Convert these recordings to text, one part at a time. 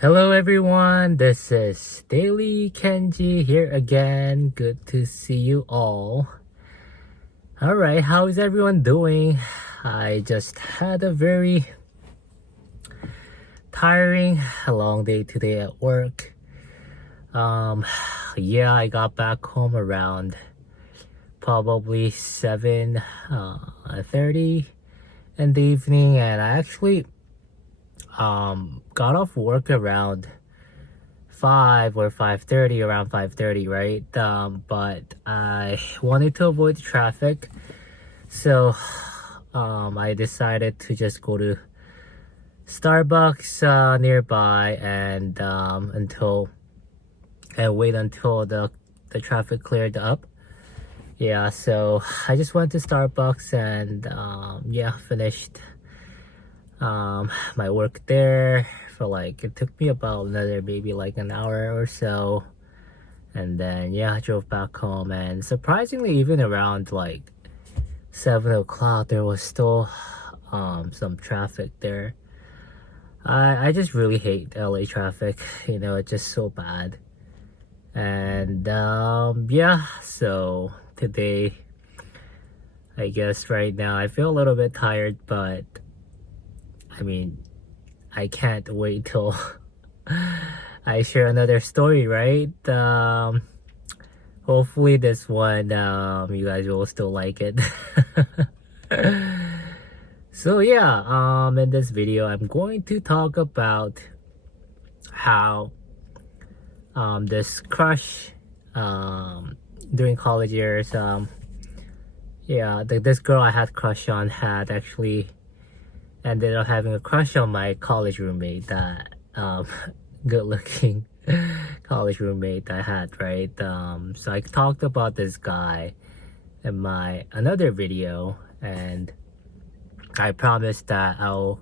Hello everyone, this is Daily Kenji here again. Good to see you all. Alright, how is everyone doing? I just had a very tiring, long day today at work. Yeah, I got back home around probably 7:30 in the evening, and I actually got off work around 5 or 5:30, around 5:30, right? But I wanted to avoid the traffic, so I decided to just go to Starbucks nearby and wait until the traffic cleared up. Yeah, so I just went to Starbucks and yeah, finished my work there for it took me about another maybe like an hour or so, and then yeah, I drove back home, and surprisingly even around like 7 o'clock there was still some traffic there. I just really hate LA traffic, it's just so bad. And yeah, so today, I guess right now I feel a little bit tired, but I mean, I can't wait till I share another story, right? Hopefully this one, you guys will still like it. So yeah, in this video, I'm going to talk about how this crush during college years, yeah, this girl I had crush on had actually ended up having a crush on my college roommate, that good looking college roommate I had, right? So I talked about this guy in my another video, and I promised that I'll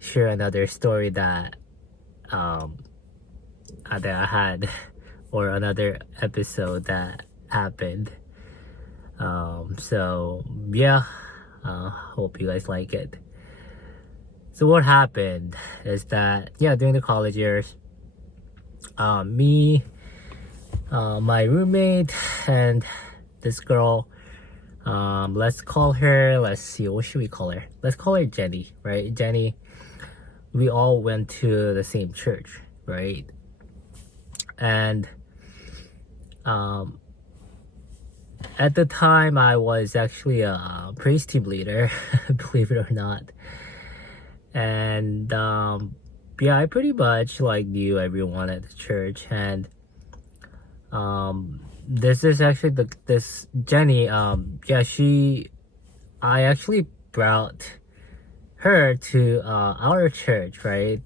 share another story that that I had, or another episode that happened. So yeah, hope you guys like it. So what happened is that, yeah, during the college years, me, my roommate, and this girl, let's call her, let's see, what should we call her? Let's call her Jenny, right? Jenny, we all went to the same church, right? And at the time, I was actually a praise team leader, believe it or not. And yeah, I pretty much knew everyone at the church. And this is actually this Jenny, yeah, I actually brought her to our church, right?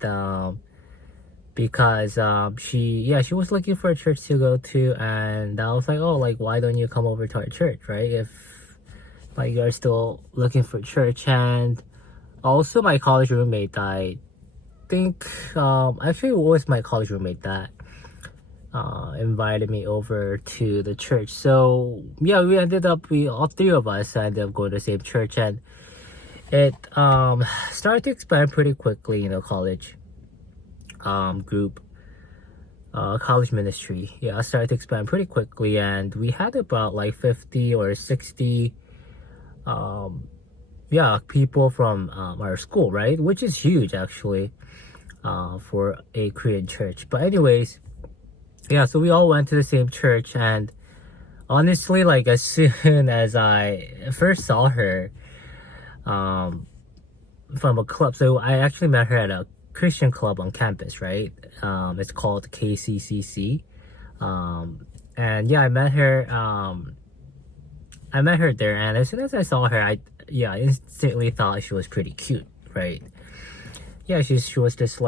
Because she was looking for a church to go to, and I was like, oh, why don't you come over to our church, right? If you're still looking for church. And also my college roommate, I think actually it was my college roommate that invited me over to the church. So yeah, we all three of us ended up going to the same church, and it started to expand pretty quickly, college group, college ministry. Yeah, I started to expand pretty quickly, and we had about 50 or 60 yeah, people from our school, right? Which is huge actually, for a Korean church. But anyways, yeah, so we all went to the same church, and honestly, as soon as I first saw her from a club, so I actually met her at a Christian club on campus, right? It's called KCCC. And yeah, I met her there, and as soon as I saw her, I instantly thought she was pretty cute, right? Yeah, she was just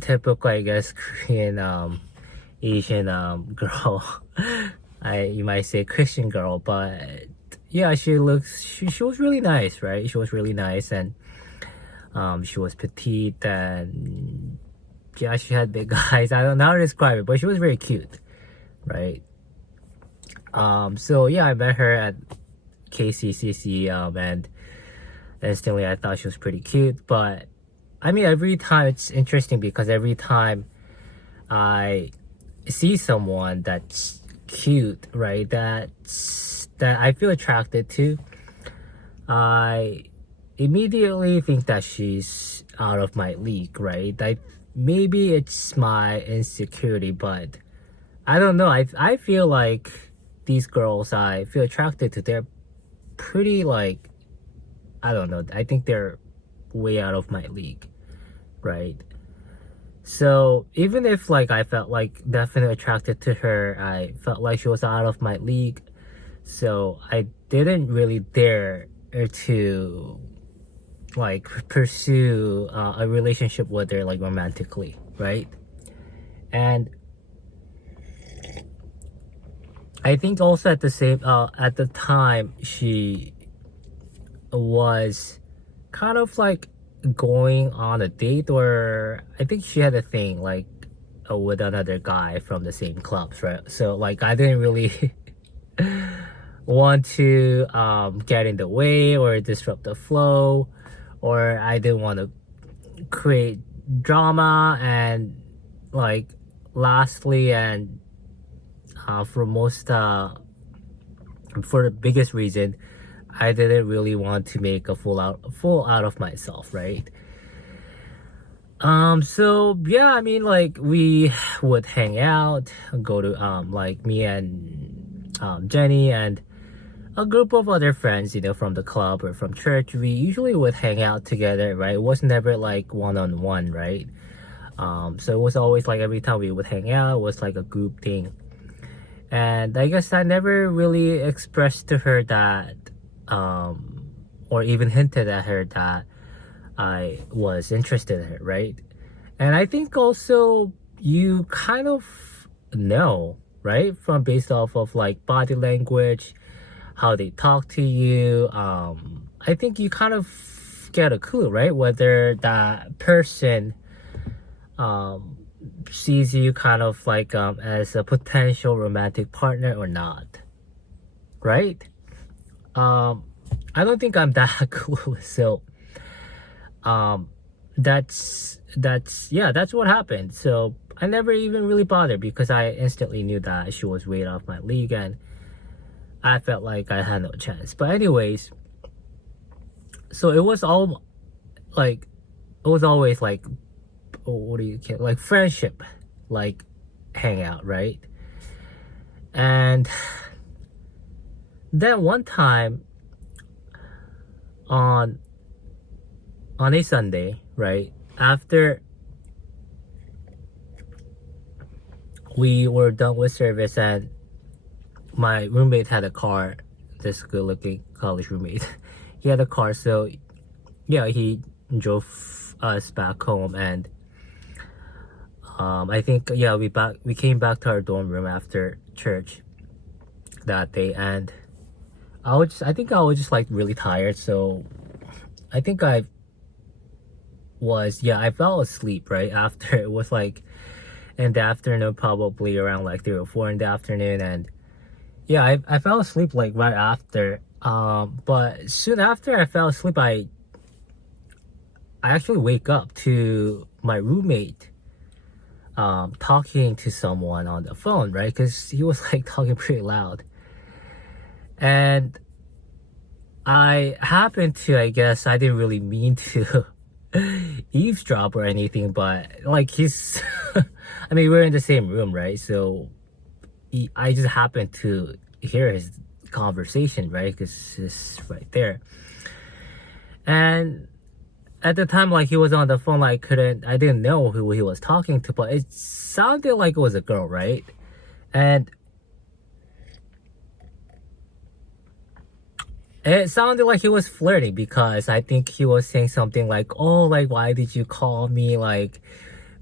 typical, I guess, Korean Asian girl. You might say Christian girl, but yeah, she was really nice, right? She was really nice, and she was petite, and yeah, she had big eyes. I don't know how to describe it, but she was very cute, right? So yeah, I met her at KCCC, and instantly I thought she was pretty cute. But I mean, every time it's interesting because every time I see someone that's cute, right? That I feel attracted to, I immediately think that she's out of my league, right? Maybe it's my insecurity, but I don't know. I feel like these girls I feel attracted to, they're pretty like, I don't know. I think they're way out of my league, right? So even if like I felt like definitely attracted to her, I felt like she was out of my league. So I didn't really dare to like pursue a relationship with her like romantically, right? And I think also at the time she was kind of like going on a date, or I think she had a thing like with another guy from the same clubs, right? So like I didn't really want to get in the way or disrupt the flow, or I didn't want to create drama. And like lastly, and for most for the biggest reason, I didn't really want to make a full out of myself, right? So yeah, I mean, like we would hang out, go to like me and Jenny and a group of other friends, you know, from the club or from church. We usually would hang out together, right? It was never like one-on-one, right? So it was always like every time we would hang out, it was like a group thing. And I guess I never really expressed to her that, or even hinted at her that I was interested in her, right? And I think also you kind of know, right? From based off of like body language, how they talk to you. I think you kind of get a clue, right? Whether that person um, sees you kind of like as a potential romantic partner or not, right? Um, I don't think I'm that clueless. So um, that's what happened. So I never even really bothered because I instantly knew that she was way off my league, and I felt like I had no chance. But anyways, so it was all like, it was always like, what do you call, like friendship, like hangout, right? And then one time on a Sunday, right after we were done with service, and my roommate had a car, this good looking college roommate. He had a car, so yeah, he drove us back home. And I think, yeah, we came back to our dorm room after church that day. And I think I was just like really tired, so I think I fell asleep right after. It was like in the afternoon, probably around like 3 or 4 in the afternoon. And yeah, I fell asleep like right after. But soon after I fell asleep, I actually wake up to my roommate talking to someone on the phone, right? Because he was like talking pretty loud. And I happened to, I guess I didn't really mean to eavesdrop or anything, but like he's, I mean, we're in the same room, right? So I just happened to hear his conversation, right? Because it's right there. And at the time, like he was on the phone, like I didn't know who he was talking to, but it sounded like it was a girl, right? And it sounded like he was flirting, because I think he was saying something like, oh, like, why did you call me? Like,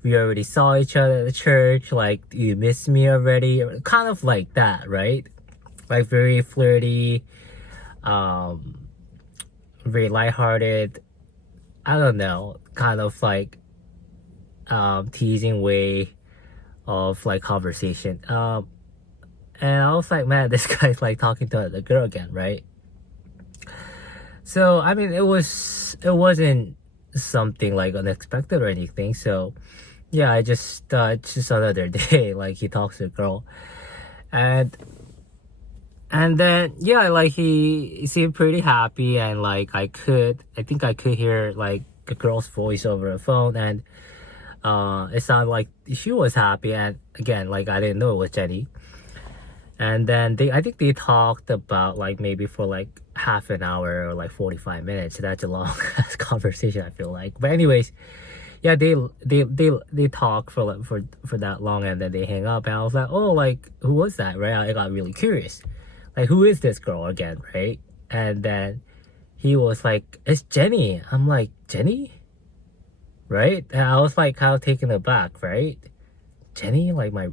we already saw each other at the church. Like, you miss me already? Kind of like that, right? Like, very flirty, very lighthearted. I don't know, kind of like teasing way of like conversation. And I was like, man, this guy's like talking to the girl again, right? So I mean, it wasn't something like unexpected or anything. So yeah, I just it's just another day. Like he talks to a girl, and then yeah, like he seemed pretty happy, and like I think I could hear like a girl's voice over the phone, and it sounded like she was happy. And again, like I didn't know it was Jenny. And then I think they talked about like maybe for like half an hour or like 45 minutes. That's a long conversation, I feel like. But anyways, yeah, they talk for like for that long, and then they hang up, and I was like, oh, like who was that, right? I got really curious, like who is this girl again, right? And then he was like, it's Jenny. I'm like, Jenny, right? And I was like kind of taken aback, right? Jenny, like my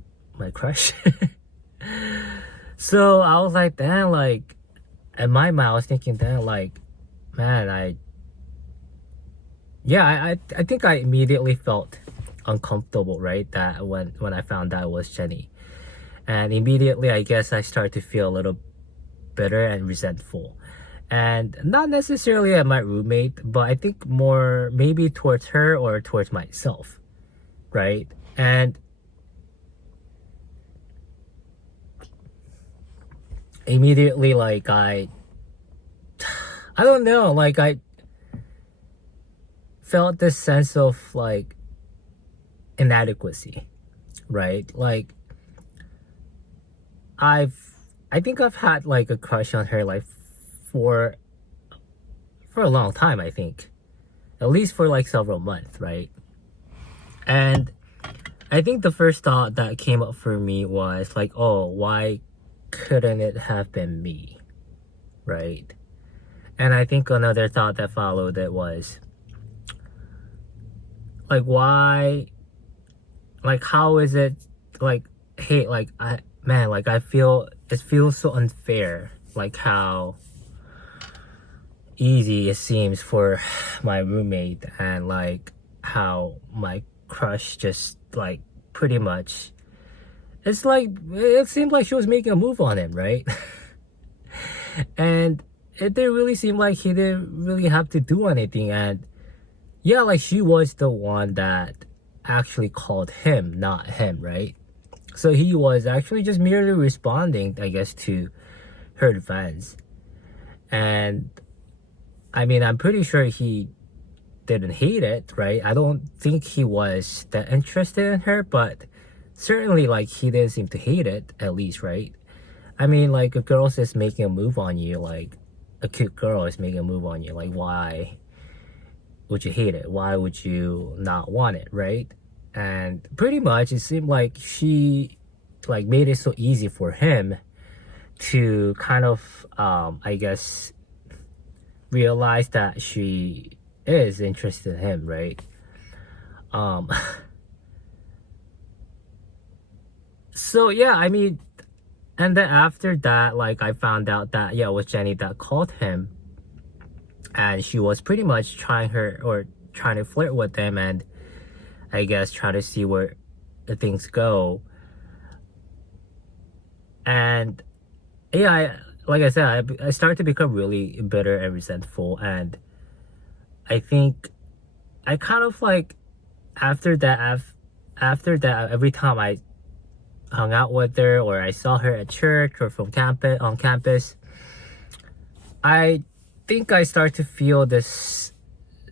crush. So I was like, damn, like in my mind I was thinking, damn, like man, I think I immediately felt uncomfortable, right? That when I found out it was Jenny. And immediately I guess I started to feel a little bitter and resentful. And not necessarily at my roommate, but I think more maybe towards her or towards myself, right? And immediately like I don't know, like I felt this sense of like inadequacy, right? Like I think I've had like a crush on her like for a long time, I think. At least for like several months, right? And I think the first thought that came up for me was like, oh, why couldn't it have been me, right? And I think another thought that followed it was like, why, like how is it like, hey, like I feel it feels so unfair, like how easy it seems for my roommate, and like how my crush just like pretty much, it's like it seemed like she was making a move on him, right? And it didn't really seem like he didn't really have to do anything. And yeah, like she was the one that actually called him, not him, right? So he was actually just merely responding, I guess, to her advance. And I mean, I'm pretty sure he didn't hate it, right? I don't think he was that interested in her, but certainly like he didn't seem to hate it, at least, right? I mean, like a girl's just making a move on you, like a cute girl is making a move on you, like why would you hate it? Why would you not want it, right? And pretty much it seemed like she like made it so easy for him to kind of I guess realize that she is interested in him, right? So yeah, I mean, and then after that, like I found out that yeah, it was Jenny that called him, and she was pretty much trying to flirt with him, and I guess trying to see where the things go. And yeah, like I said, I started to become really bitter and resentful, and I think I kind of like after that, every time I hung out with her or I saw her at church or from campus on campus, I think I start to feel this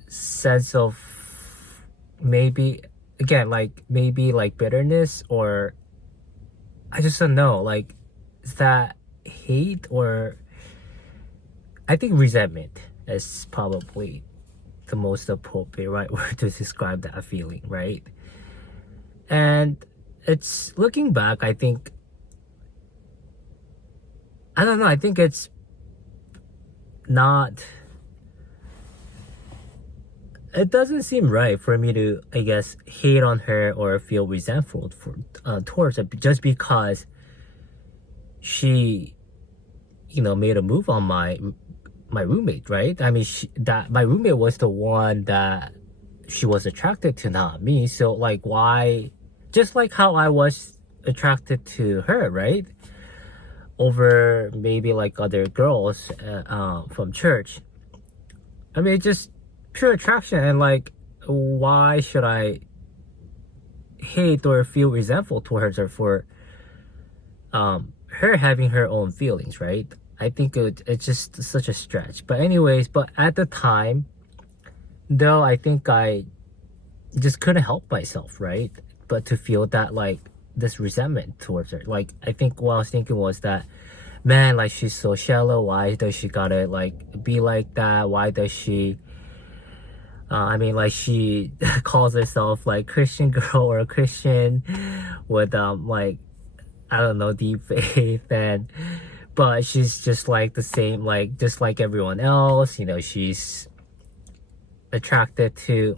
sense of maybe again like maybe like bitterness, or I just don't know, like is that hate, or I think resentment is probably the most appropriate right word to describe that feeling, right? And it's looking back, I think I don't know, I think it's not, it doesn't seem right for me to, I guess, hate on her or feel resentful for towards her just because she, you know, made a move on my roommate, right? I mean, that my roommate was the one that she was attracted to, not me. So like, why? Just like how I was attracted to her, right? Over maybe like other girls from church. I mean, it just pure attraction. And like, why should I hate or feel resentful towards her for her having her own feelings, right? I think it's just such a stretch. But anyways, but at the time, though, I think I just couldn't help myself, right? But to feel that like this resentment towards her. Like, I think what I was thinking was that, man, like, she's so shallow. Why does she gotta like be like that? Why does she I mean, like, she calls herself like Christian girl or a Christian with like, I don't know, deep faith, and but she's just like the same, like just like everyone else. You know, she's attracted to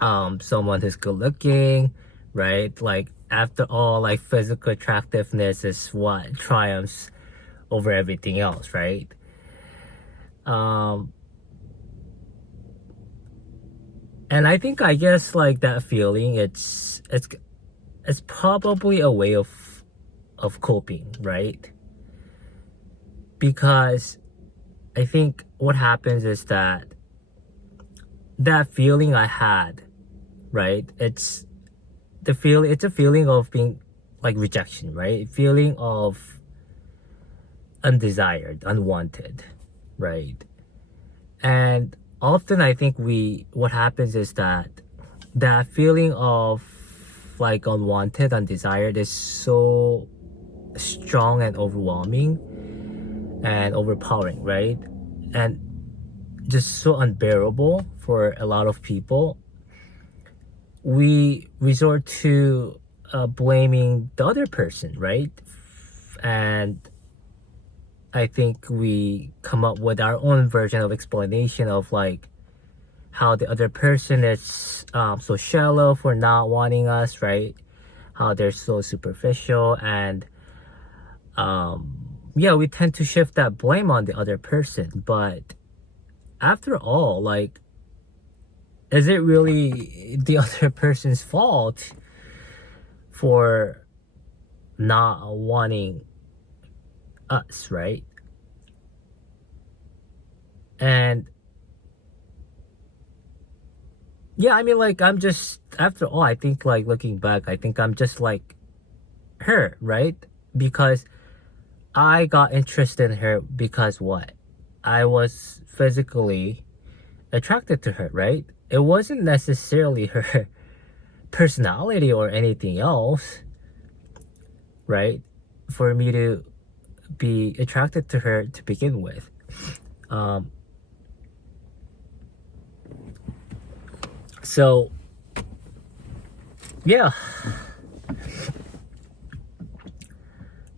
someone who's good looking, right? Like, after all, like, physical attractiveness is what triumphs over everything else, right? um and I guess like that feeling, it's probably a way of coping, right? Because I think what happens is that that feeling I had, right? It's a feeling of being like rejection, right? Feeling of undesired, unwanted, right? And often I think what happens is that that feeling of like unwanted, undesired is so strong and overwhelming and overpowering, right? And just so unbearable for a lot of people. We resort to blaming the other person, right? And I think we come up with our own version of explanation of like how the other person is so shallow for not wanting us, right? How they're so superficial, and yeah, we tend to shift that blame on the other person. But after all, like, is it really the other person's fault for not wanting us, right? And yeah, I mean, like, I'm just, after all, I think, like, looking back, I think I'm just like her, right? Because I got interested in her because what? I was physically attracted to her, right? It wasn't necessarily her personality or anything else, right? For me to be attracted to her to begin with. Um, so, yeah.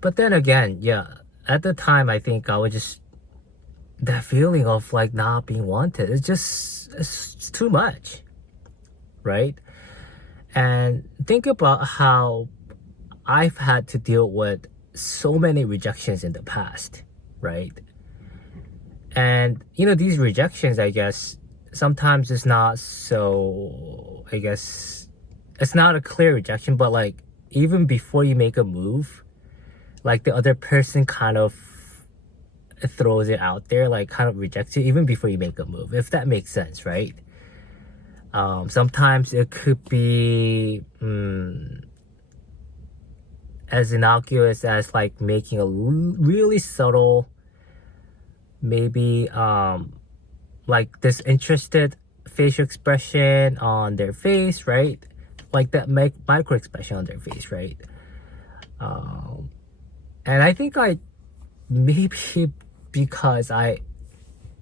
But then again, yeah, at the time, I think I was just, that feeling of like not being wanted, it's too much, right? And think about how I've had to deal with so many rejections in the past, right? And you know, these rejections, I guess, sometimes it's not so, I guess, it's not a clear rejection, but like, even before you make a move, like, the other person kind of throws it out there, like, kind of rejects you even before you make a move, if that makes sense, right? Sometimes it could be as innocuous as like making a really subtle, maybe like disinterested facial expression on their face, right? Like that micro expression on their face, right? And I think maybe because I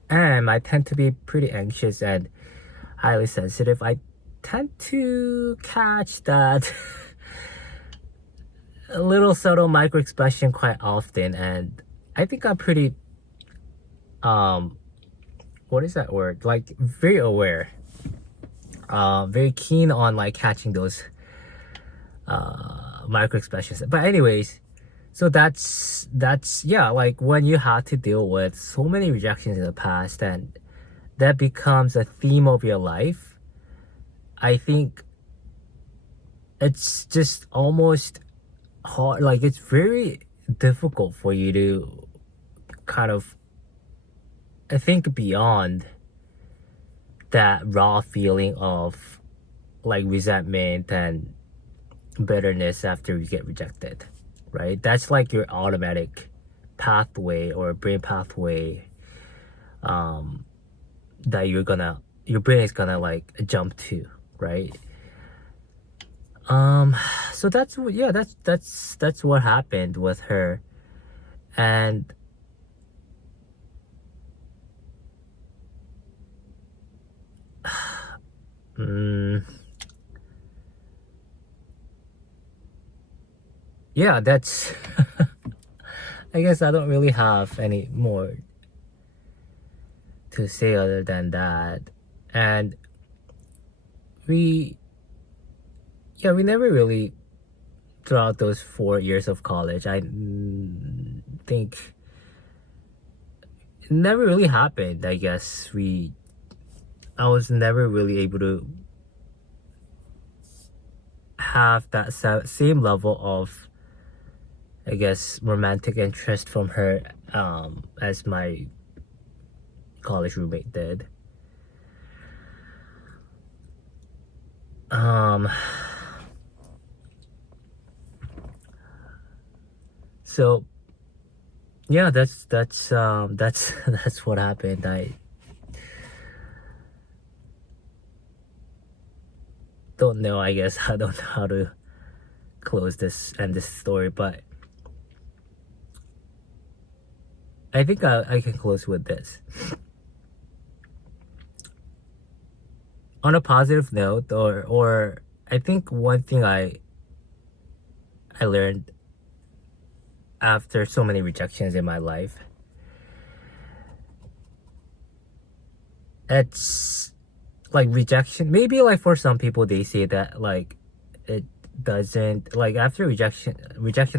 tend to be pretty anxious and highly sensitive, I tend to catch that a little subtle micro expression quite often. And I think I'm pretty what is that word, like, very aware, very keen on like catching those micro expressions. But anyways, so that's yeah, like, when you have to deal with so many rejections in the past and that becomes a theme of your life, I think it's just almost hard, like, it's very difficult for you to kind of, I think, beyond that raw feeling of like resentment and bitterness after you get rejected, right? That's like your automatic pathway or brain pathway that your brain is gonna like jump to, right? So that's what happened with her. And yeah, that's I guess I don't really have any more to say other than that. And we we never really, throughout those 4 years of college, I think it never really happened. I guess I was never really able to have that same level of, I guess, romantic interest from her as my college roommate did. So yeah, that's what happened. I don't know. I guess I don't know how to close this story, but I think I can close with this. On a positive note, or I think one thing I learned after so many rejections in my life, it's like rejection. Maybe like for some people they say that like it doesn't, like after rejection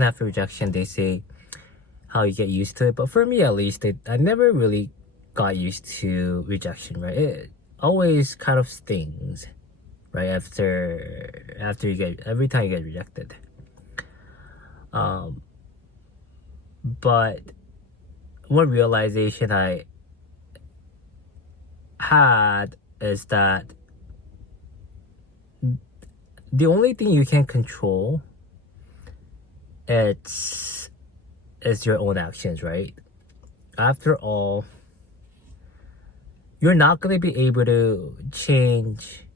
after rejection, they say how you get used to it. But for me at least, I never really got used to rejection, right? It always kind of stings, right? After you get, every time you get rejected. But one realization I had is that the only thing you can control is your own actions, right? After all, you're not going to be able to change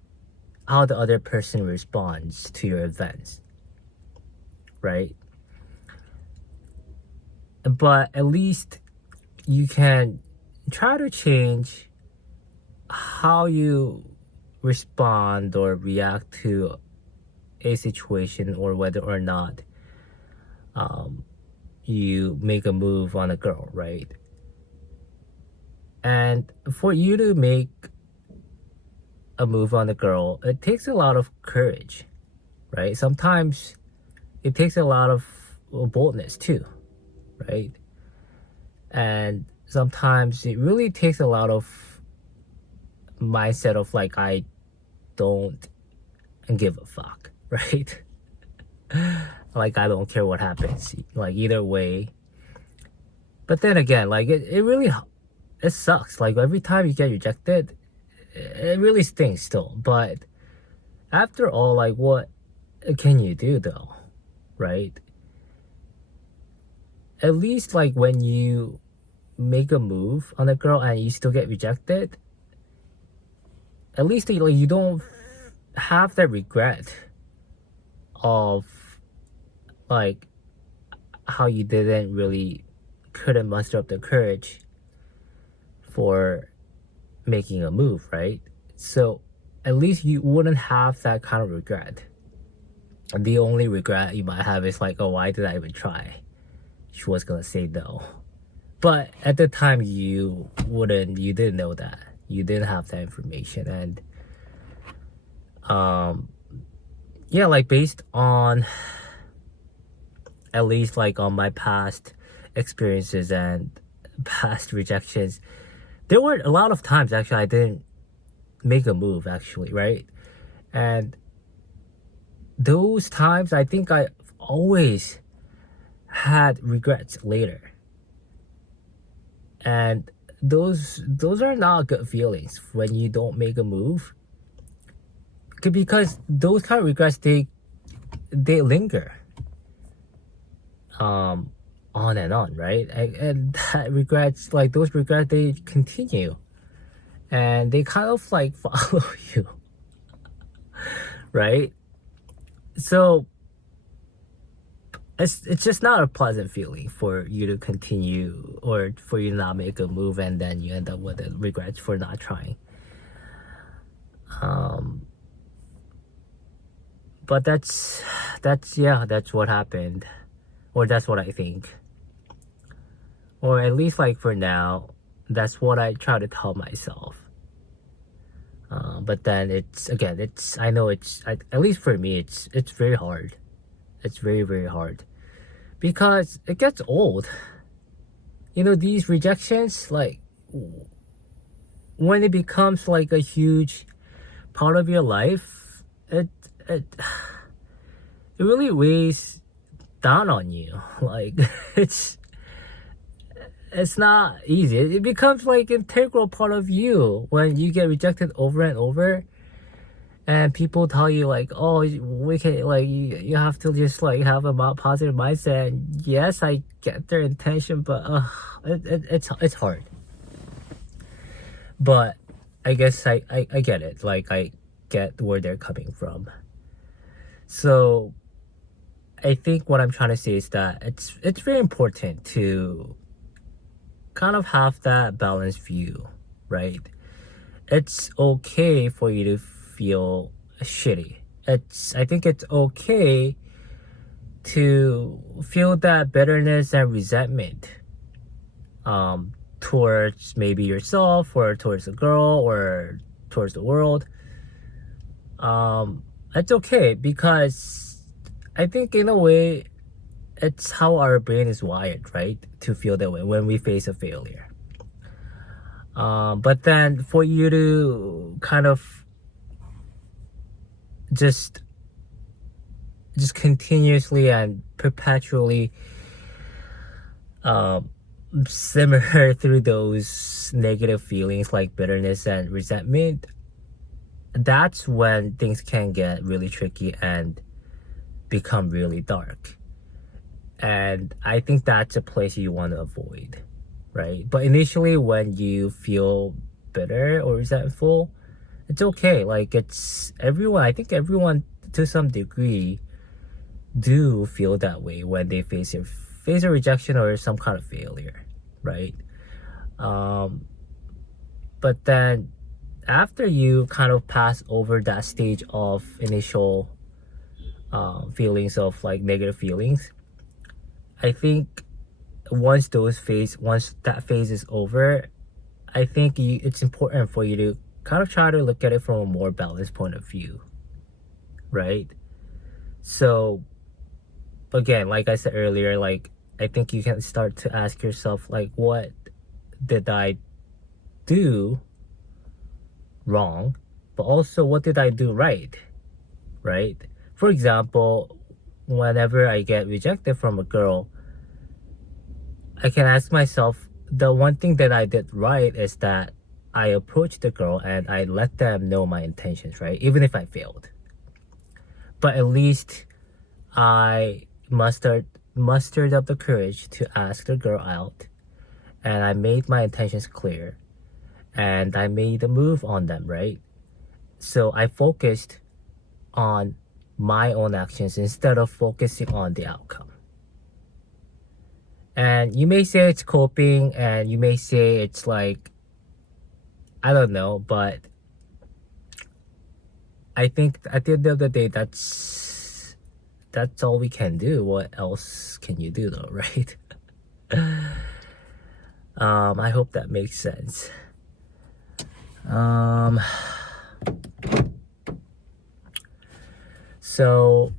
how the other person responds to your events, right? But at least you can try to change how you respond or react to a situation, or whether or not you make a move on a girl, right? And for you to make a move on a girl, it takes a lot of courage, right? Sometimes it takes a lot of boldness too, right? And sometimes it really takes a lot of mindset of like, I don't give a fuck, right? Like, I don't care what happens, like either way. But then again, like it really, it sucks. Like every time you get rejected, it really stings still. But after all, like what can you do though, right? At least like when you make a move on a girl and you still get rejected, at least like you don't have that regret of like how you couldn't muster up the courage for making a move, right? So at least you wouldn't have that kind of regret. The only regret you might have is like, oh, why did I even try? She was gonna say no. But at the time you didn't know that. You didn't have that information. And yeah, like based on, at least like on my past experiences and past rejections, there were a lot of times actually I didn't make a move actually, right? And those times I think I always had regrets later. And those are not good feelings when you don't make a move, because those kind of regrets, they linger on and on, right? And that regrets, like those regrets, they continue, and they kind of like follow you, right? So it's just not a pleasant feeling for you to continue, or for you to not make a move, and then you end up with regrets for not trying. But that's what happened, or that's what I think, or at least like for now, that's what I try to tell myself. But then I know at least for me, it's very hard. It's very, very hard, because it gets old. You know, these rejections, like when it becomes like a huge part of your life, it really weighs down on you. Like it's not easy. It becomes like integral part of you when you get rejected over and over, and people tell you like, oh, we can, like, you have to just like have a positive mindset. And yes, I get their intention, but it's hard. But I guess I get it. Like, I get where they're coming from. So I think what I'm trying to say is that it's very important to kind of have that balanced view, right? It's okay for you to feel shitty. I think it's okay to feel that bitterness and resentment towards maybe yourself, or towards a girl, or towards the world. It's okay, because I think in a way it's how our brain is wired, right? To feel that way when we face a failure. But then for you to kind of just continuously and perpetually simmer through those negative feelings like bitterness and resentment, that's when things can get really tricky and become really dark. And I think that's a place you want to avoid, right? But initially, when you feel bitter or resentful, it's okay. Like, I think everyone to some degree do feel that way when they face a rejection or some kind of failure, right? But then after you kind of pass over that stage of initial feelings of like negative feelings, I think once that phase is over, I think it's important for you to kind of try to look at it from a more balanced point of view, right? So again, like I said earlier, like, I think you can start to ask yourself, like, what did I do wrong, but also what did I do right? For example, whenever I get rejected from a girl, I can ask myself, the one thing that I did right is that I approached the girl and I let them know my intentions, right? Even if I failed. But at least I mustered up the courage to ask the girl out, and I made my intentions clear, and I made a move on them, right? So I focused on my own actions instead of focusing on the outcome. And you may say it's coping, and you may say it's like, I don't know, but I think at the end of the day, that's all we can do. What else can you do though, right? I hope that makes sense. So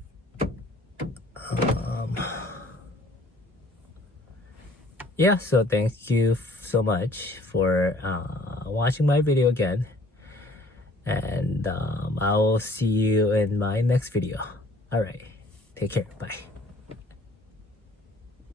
yeah, so thank you so much for watching my video again, and I will see you in my next video. All right, take care, bye.